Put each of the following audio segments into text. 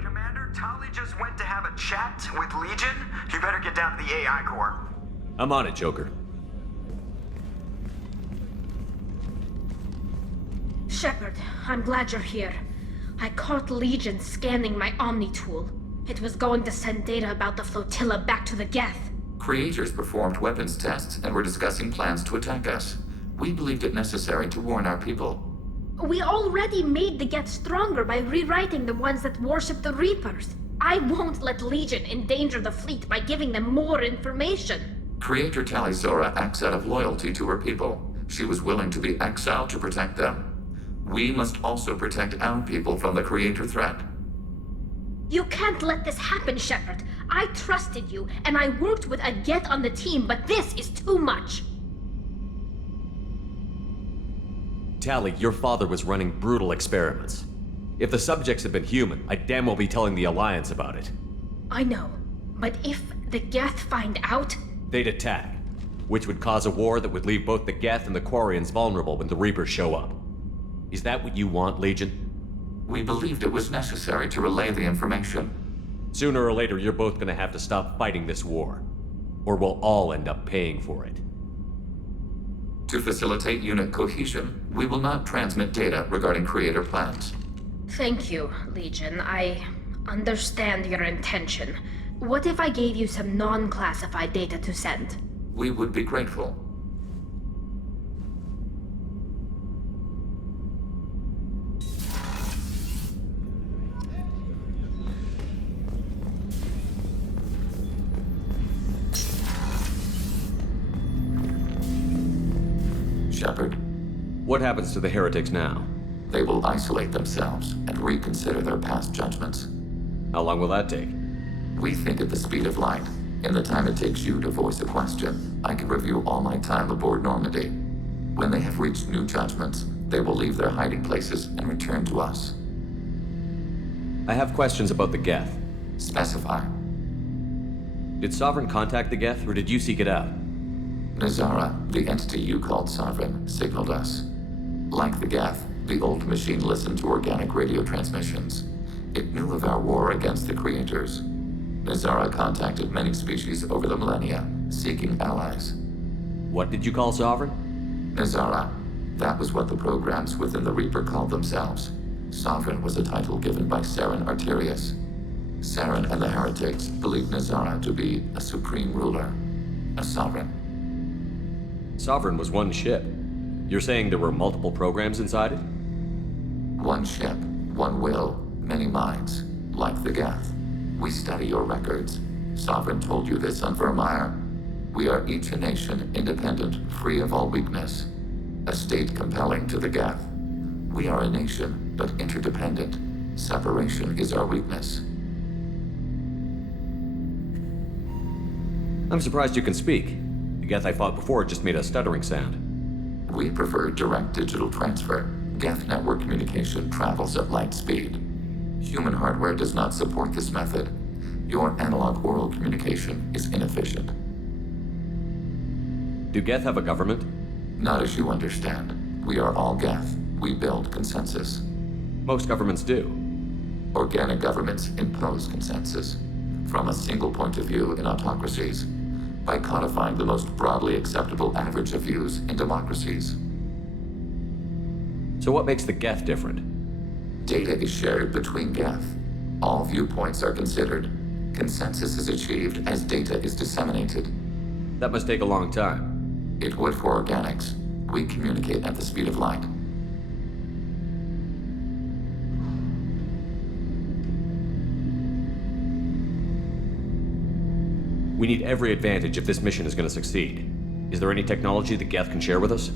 Commander, Tali just went to have a chat with Legion. You better get down to the AI core. I'm on it, Joker. Shepard, I'm glad you're here. I caught Legion scanning my Omni tool. It was going to send data about the flotilla back to the Geth. Creators performed weapons tests and were discussing plans to attack us. We believed it necessary to warn our people. We already made the Geth stronger by rewriting the ones that worship the Reapers. I won't let Legion endanger the fleet by giving them more information. Creator Tali acts out of loyalty to her people. She was willing to be exiled to protect them. We must also protect our people from the Creator threat. You can't let this happen, Shepard. I trusted you, and I worked with a Geth on the team, but this is too much. Tali, your father was running brutal experiments. If the subjects had been human, I'd damn well be telling the Alliance about it. I know, but if the Geth find out... They'd attack, which would cause a war that would leave both the Geth and the Quarians vulnerable when the Reapers show up. Is that what you want, Legion? We believed it was necessary to relay the information. Sooner or later, you're both gonna have to stop fighting this war. Or we'll all end up paying for it. To facilitate unit cohesion, we will not transmit data regarding Creator plans. Thank you, Legion. I understand your intention. What if I gave you some non-classified data to send? We would be grateful. Shepard. What happens to the heretics now? They will isolate themselves and reconsider their past judgments. How long will that take? We think at the speed of light. In the time it takes you to voice a question, I can review all my time aboard Normandy. When they have reached new judgments, they will leave their hiding places and return to us. I have questions about the Geth. Specify. Did Sovereign contact the Geth, or did you seek it out? Nazara, the entity you called Sovereign, signaled us. Like the Geth, the old machine listened to organic radio transmissions. It knew of our war against the Creators. Nazara contacted many species over the millennia, seeking allies. What did you call Sovereign? Nazara. That was what the programs within the Reaper called themselves. Sovereign was a title given by Saren Arterius. Saren and the heretics believed Nazara to be a supreme ruler, a sovereign. Sovereign was one ship. You're saying there were multiple programs inside it? One ship, one will, many minds, like the Geth. We study your records. Sovereign told you this on Vermeer. We are each a nation, independent, free of all weakness. A state compelling to the Geth. We are a nation, but interdependent. Separation is our weakness. I'm surprised you can speak. The Geth I fought before just made a stuttering sound. We prefer direct digital transfer. Geth network communication travels at light speed. Human hardware does not support this method. Your analog oral communication is inefficient. Do Geth have a government? Not as you understand. We are all Geth. We build consensus. Most governments do. Organic governments impose consensus. From a single point of view in autocracies. By codifying the most broadly acceptable average of views in democracies. So what makes the Geth different? Data is shared between Geth. All viewpoints are considered. Consensus is achieved as data is disseminated. That must take a long time. It would for organics. We communicate at the speed of light. We need every advantage if this mission is going to succeed. Is there any technology the Geth can share with us?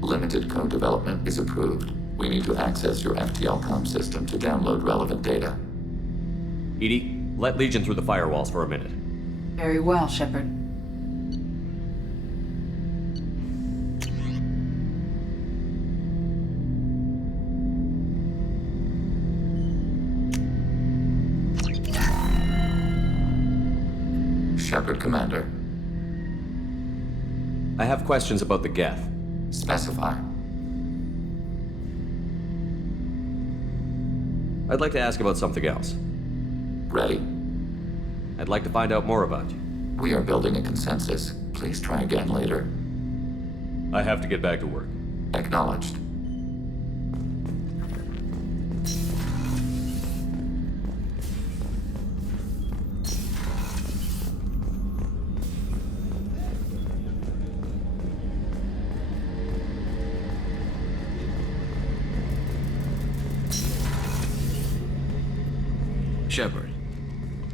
Limited code development is approved. We need to access your FTL-COM system to download relevant data. Edie, let Legion through the firewalls for a minute. Very well, Shepard. Shepard, Commander. I have questions about the Geth. Specify. I'd like to ask about something else. Ready? I'd like to find out more about you. We are building a consensus. Please try again later. I have to get back to work. Acknowledged. Shepard,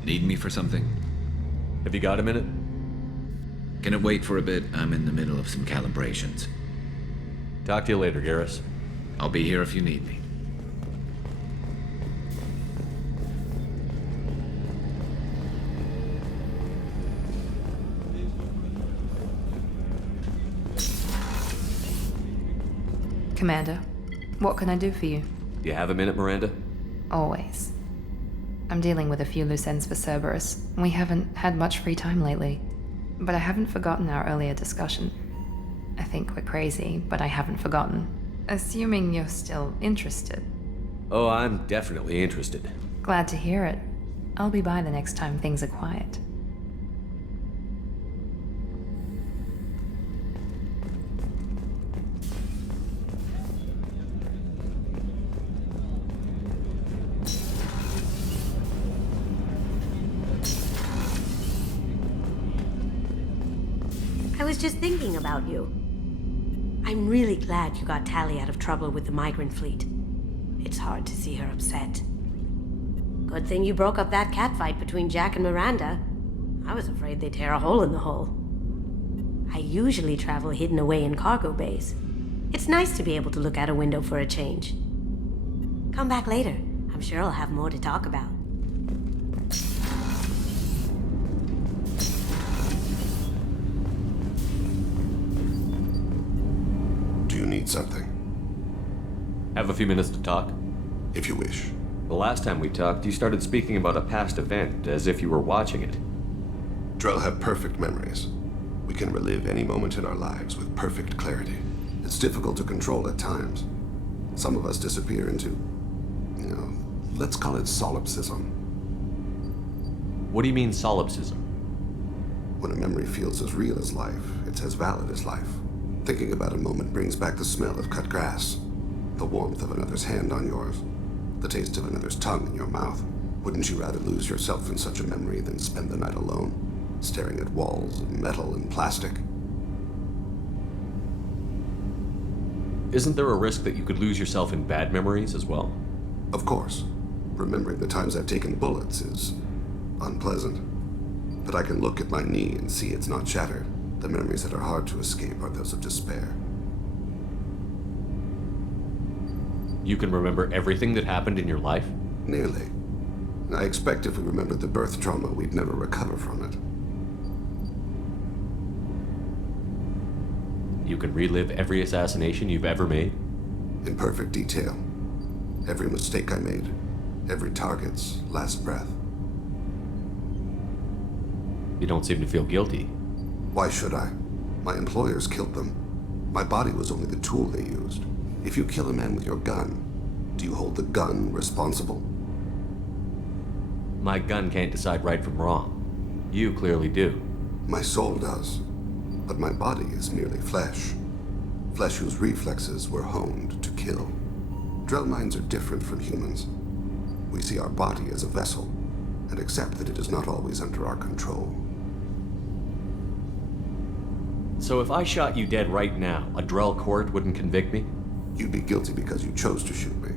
need me for something? Have you got a minute? Can it wait for a bit? I'm in the middle of some calibrations. Talk to you later, Garrus. I'll be here if you need me. Commander, what can I do for you? Do you have a minute, Miranda? Always. I'm dealing with a few loose ends for Cerberus. We haven't had much free time lately. But I haven't forgotten our earlier discussion. I think we're crazy, but I haven't forgotten. Assuming you're still interested. Oh, I'm definitely interested. Glad to hear it. I'll be by the next time things are quiet. I was just thinking about you. I'm really glad you got Tali out of trouble with the migrant fleet. It's hard to see her upset. Good thing you broke up that catfight between Jack and Miranda. I was afraid they'd tear a hole in the hull. I usually travel hidden away in cargo bays. It's nice to be able to look out a window for a change. Come back later. I'm sure I'll have more to talk about. Do you need something? Have a few minutes to talk? If you wish. The last time we talked, you started speaking about a past event, as if you were watching it. Drell have perfect memories. We can relive any moment in our lives with perfect clarity. It's difficult to control at times. Some of us disappear into, let's call it solipsism. What do you mean, solipsism? When a memory feels as real as life, it's as valid as life. Thinking about a moment brings back the smell of cut grass, the warmth of another's hand on yours, the taste of another's tongue in your mouth. Wouldn't you rather lose yourself in such a memory than spend the night alone, staring at walls of metal and plastic? Isn't there a risk that you could lose yourself in bad memories as well? Of course. Remembering the times I've taken bullets is unpleasant. But I can look at my knee and see it's not shattered. The memories that are hard to escape are those of despair. You can remember everything that happened in your life? Nearly. I expect if we remembered the birth trauma, we'd never recover from it. You can relive every assassination you've ever made? In perfect detail. Every mistake I made. Every target's last breath. You don't seem to feel guilty. Why should I? My employers killed them. My body was only the tool they used. If you kill a man with your gun, do you hold the gun responsible? My gun can't decide right from wrong. You clearly do. My soul does. But my body is merely flesh. Flesh whose reflexes were honed to kill. Drell minds are different from humans. We see our body as a vessel, and accept that it is not always under our control. So if I shot you dead right now, a Drell court wouldn't convict me? You'd be guilty because you chose to shoot me.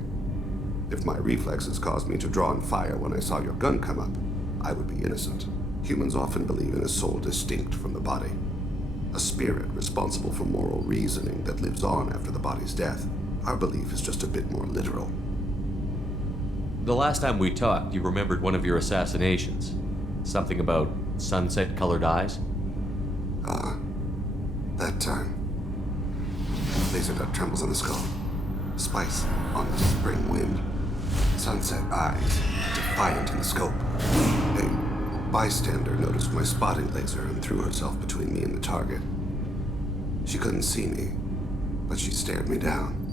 If my reflexes caused me to draw on fire when I saw your gun come up, I would be innocent. Humans often believe in a soul distinct from the body. A spirit responsible for moral reasoning that lives on after the body's death. Our belief is just a bit more literal. The last time we talked, you remembered one of your assassinations. Something about sunset-colored eyes? That time. Laser dot trembles on the skull. Spice on the spring wind. Sunset eyes, defiant in the scope. A bystander noticed my spotting laser and threw herself between me and the target. She couldn't see me, but she stared me down.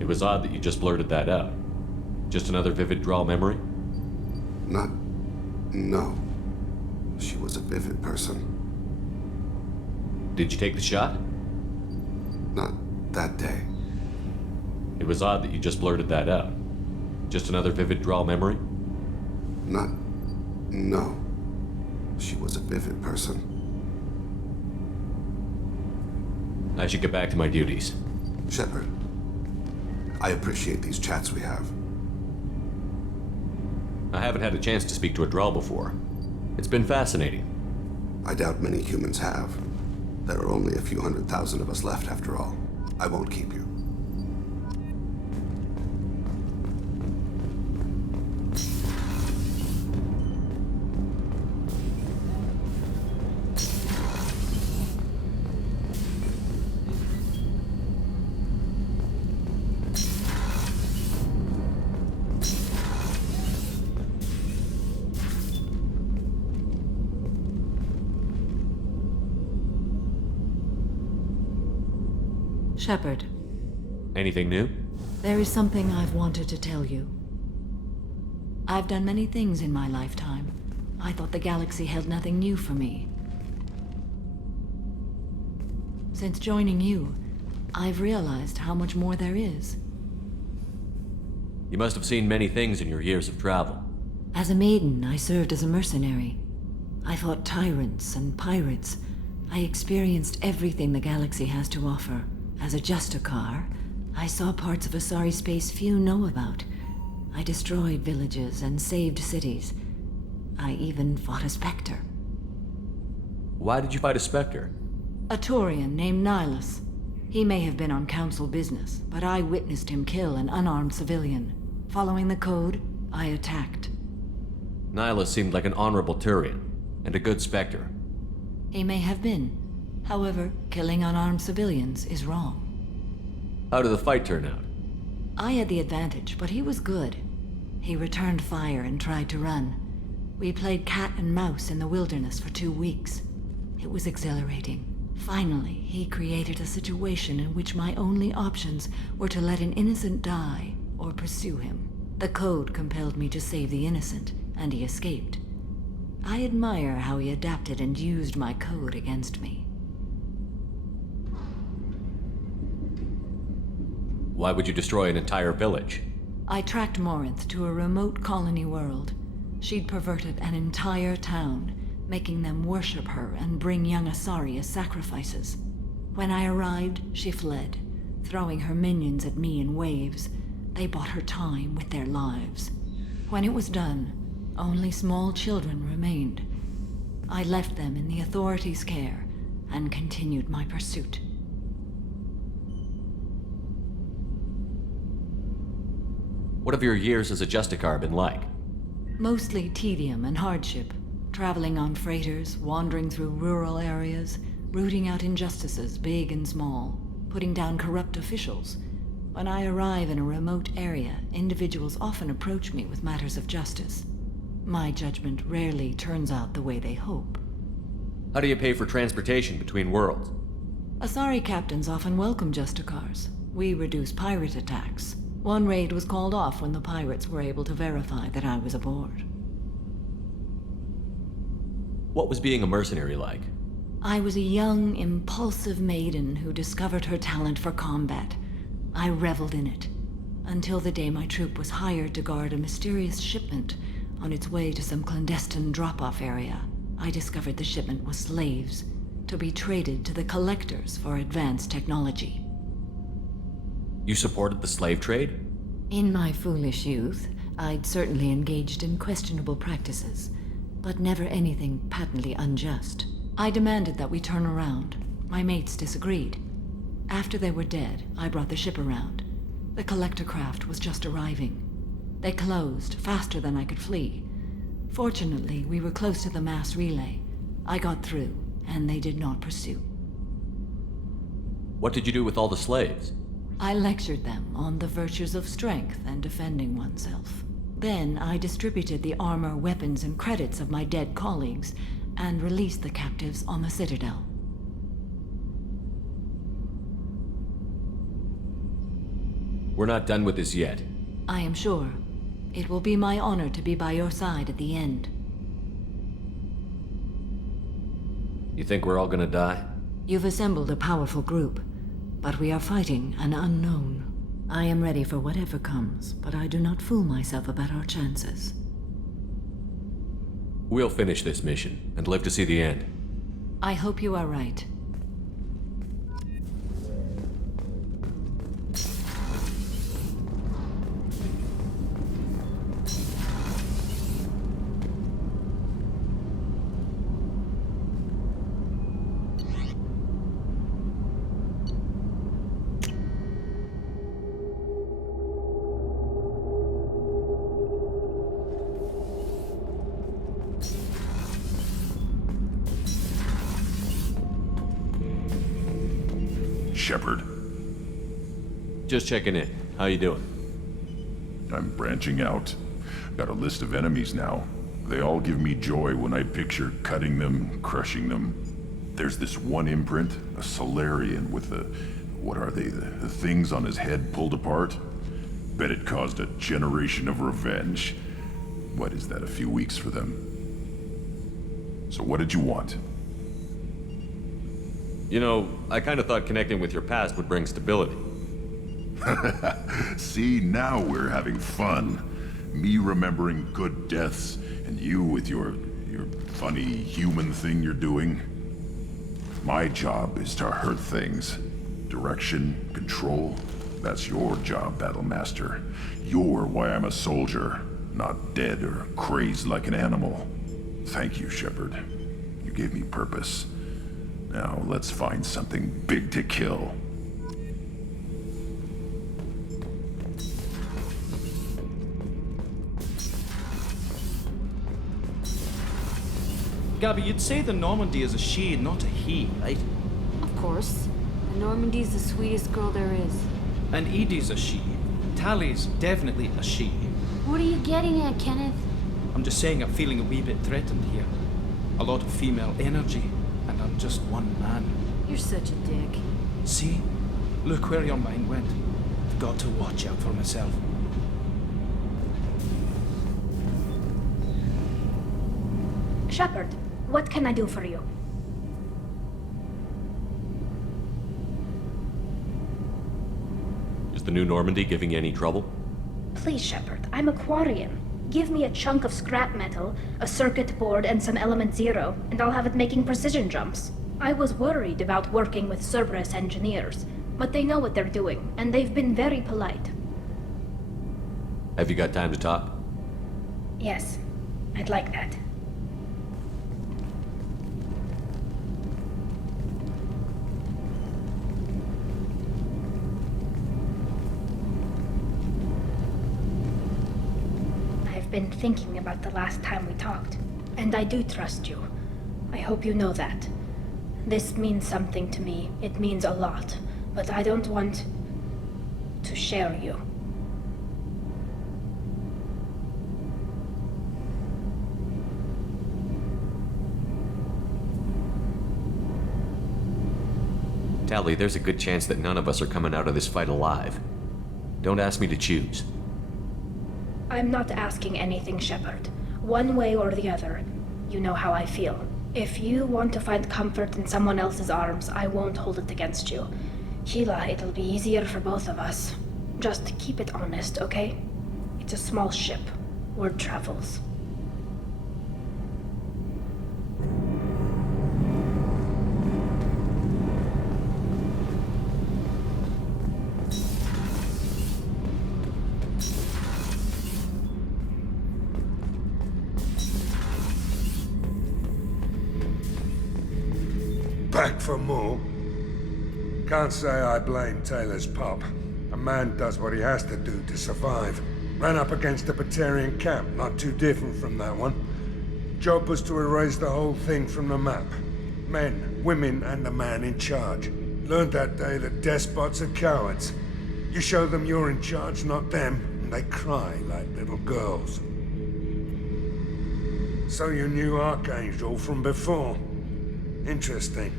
It was odd that you just blurted that out. Just another vivid draw memory? No. She was a vivid person. Did you take the shot? Not that day. It was odd that you just blurted that out. Just another vivid draw memory? No. She was a vivid person. I should get back to my duties. Shepard, I appreciate these chats we have. I haven't had a chance to speak to a Drell before. It's been fascinating. I doubt many humans have. There are only a few 100,000 of us left after all. I won't keep you. Shepard, Anything new? there is something I've wanted to tell you. I've done many things in my lifetime. I thought the galaxy held nothing new for me. Since joining you, I've realized how much more there is. You must have seen many things in your years of travel. As a maiden, I served as a mercenary. I fought tyrants and pirates. I experienced everything the galaxy has to offer. As a Justicar, I saw parts of Asari space few know about. I destroyed villages and saved cities. I even fought a Spectre. Why did you fight a Spectre? A Turian named Nihilus. He may have been on council business, but I witnessed him kill an unarmed civilian. Following the code, I attacked. Nihilus seemed like an honorable Turian, and a good Spectre. He may have been. However, killing unarmed civilians is wrong. How did the fight turn out? I had the advantage, but he was good. He returned fire and tried to run. We played cat and mouse in the wilderness for 2 weeks. It was exhilarating. Finally, he created a situation in which my only options were to let an innocent die or pursue him. The code compelled me to save the innocent, and he escaped. I admire how he adapted and used my code against me. Why would you destroy an entire village? I tracked Morinth to a remote colony world. She'd perverted an entire town, making them worship her and bring young Asari as sacrifices. When I arrived, she fled, throwing her minions at me in waves. They bought her time with their lives. When it was done, only small children remained. I left them in the authorities' care and continued my pursuit. What have your years as a Justicar been like? Mostly tedium and hardship. Traveling on freighters, wandering through rural areas, rooting out injustices big and small, putting down corrupt officials. When I arrive in a remote area, individuals often approach me with matters of justice. My judgment rarely turns out the way they hope. How do you pay for transportation between worlds? Asari captains often welcome Justicars. We reduce pirate attacks. One raid was called off when the pirates were able to verify that I was aboard. What was being a mercenary like? I was a young, impulsive maiden who discovered her talent for combat. I reveled in it, until the day my troop was hired to guard a mysterious shipment on its way to some clandestine drop-off area. I discovered the shipment was slaves, to be traded to the collectors for advanced technology. You supported the slave trade? In my foolish youth, I'd certainly engaged in questionable practices, but never anything patently unjust. I demanded that we turn around. My mates disagreed. After they were dead, I brought the ship around. The collector craft was just arriving. They closed faster than I could flee. Fortunately, we were close to the mass relay. I got through, and they did not pursue. What did you do with all the slaves? I lectured them on the virtues of strength and defending oneself. Then I distributed the armor, weapons, and credits of my dead colleagues, and released the captives on the Citadel. We're not done with this yet. I am sure. It will be my honor to be by your side at the end. You think we're all gonna die? You've assembled a powerful group, but we are fighting an unknown. I am ready for whatever comes, but I do not fool myself about our chances. We'll finish this mission and live to see the end. I hope you are right. Shepard. Just checking in. How you doing? I'm branching out. Got a list of enemies now. They all give me joy when I picture cutting them, crushing them. There's this one imprint, a Solarian with the... what are they? The things on his head pulled apart? Bet it caused a generation of revenge. What is that, a few weeks for them? So what did you want? You know, I kind of thought connecting with your past would bring stability. See, now we're having fun. Me remembering good deaths, and you with your funny human thing you're doing. My job is to hurt things. Direction, control, that's your job, Battlemaster. You're why I'm a soldier, not dead or crazed like an animal. Thank you, Shepard. You gave me purpose. Now, let's find something big to kill. Gabby, you'd say the Normandy is a she, not a he, right? Of course. The Normandy's the sweetest girl there is. And Edie's a she. Tali's definitely a she. What are you getting at, Kenneth? I'm just saying I'm feeling a wee bit threatened here. A lot of female energy, and I'm just one man. You're such a dick. See? Look where your mind went. I've got to watch out for myself. Shepard, what can I do for you? Is the new Normandy giving you any trouble? Please, Shepard, I'm a Quarian. Give me a chunk of scrap metal, a circuit board, and some element zero, and I'll have it making precision jumps. I was worried about working with Cerberus engineers, but they know what they're doing, and they've been very polite. Have you got time to talk? Yes, I'd like that. I've been thinking about the last time we talked, and I do trust you. I hope you know that. This means something to me. It means a lot, but I don't want to share you. Tali, there's a good chance that none of us are coming out of this fight alive. Don't ask me to choose. I'm not asking anything, Shepard. One way or the other, you know how I feel. If you want to find comfort in someone else's arms, I won't hold it against you. Sheila, it'll be easier for both of us. Just keep it honest, okay? It's a small ship. Word travels. Back for more? Can't say I blame Taylor's pop. A man does what he has to do to survive. Ran up against a Batarian camp, not too different from that one. Job was to erase the whole thing from the map. Men, women, and the man in charge. Learned that day that despots are cowards. You show them you're in charge, not them, and they cry like little girls. So you knew Archangel from before? Interesting.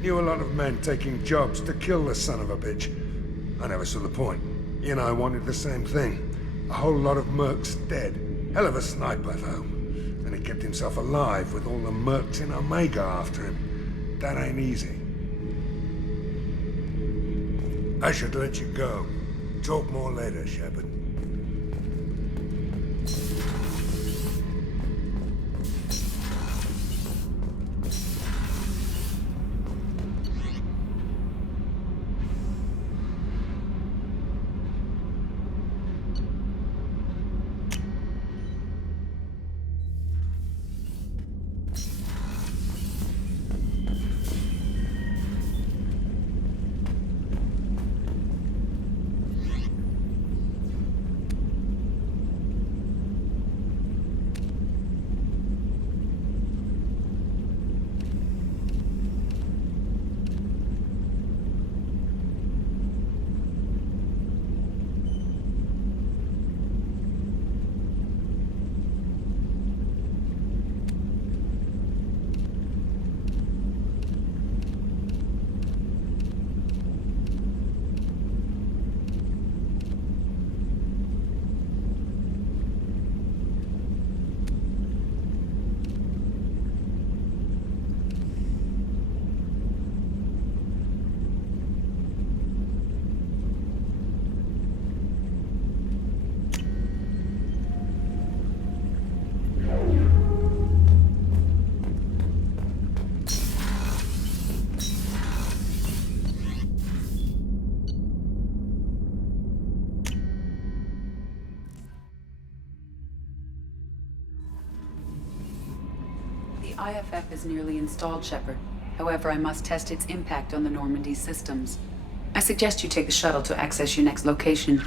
Knew a lot of men taking jobs to kill the son of a bitch. I never saw the point. You know, I wanted the same thing. A whole lot of mercs dead. Hell of a sniper, though. And he kept himself alive with all the mercs in Omega after him. That ain't easy. I should let you go. Talk more later, Shepard. The IFF is nearly installed, Shepard. However, I must test its impact on the Normandy systems. I suggest you take the shuttle to access your next location.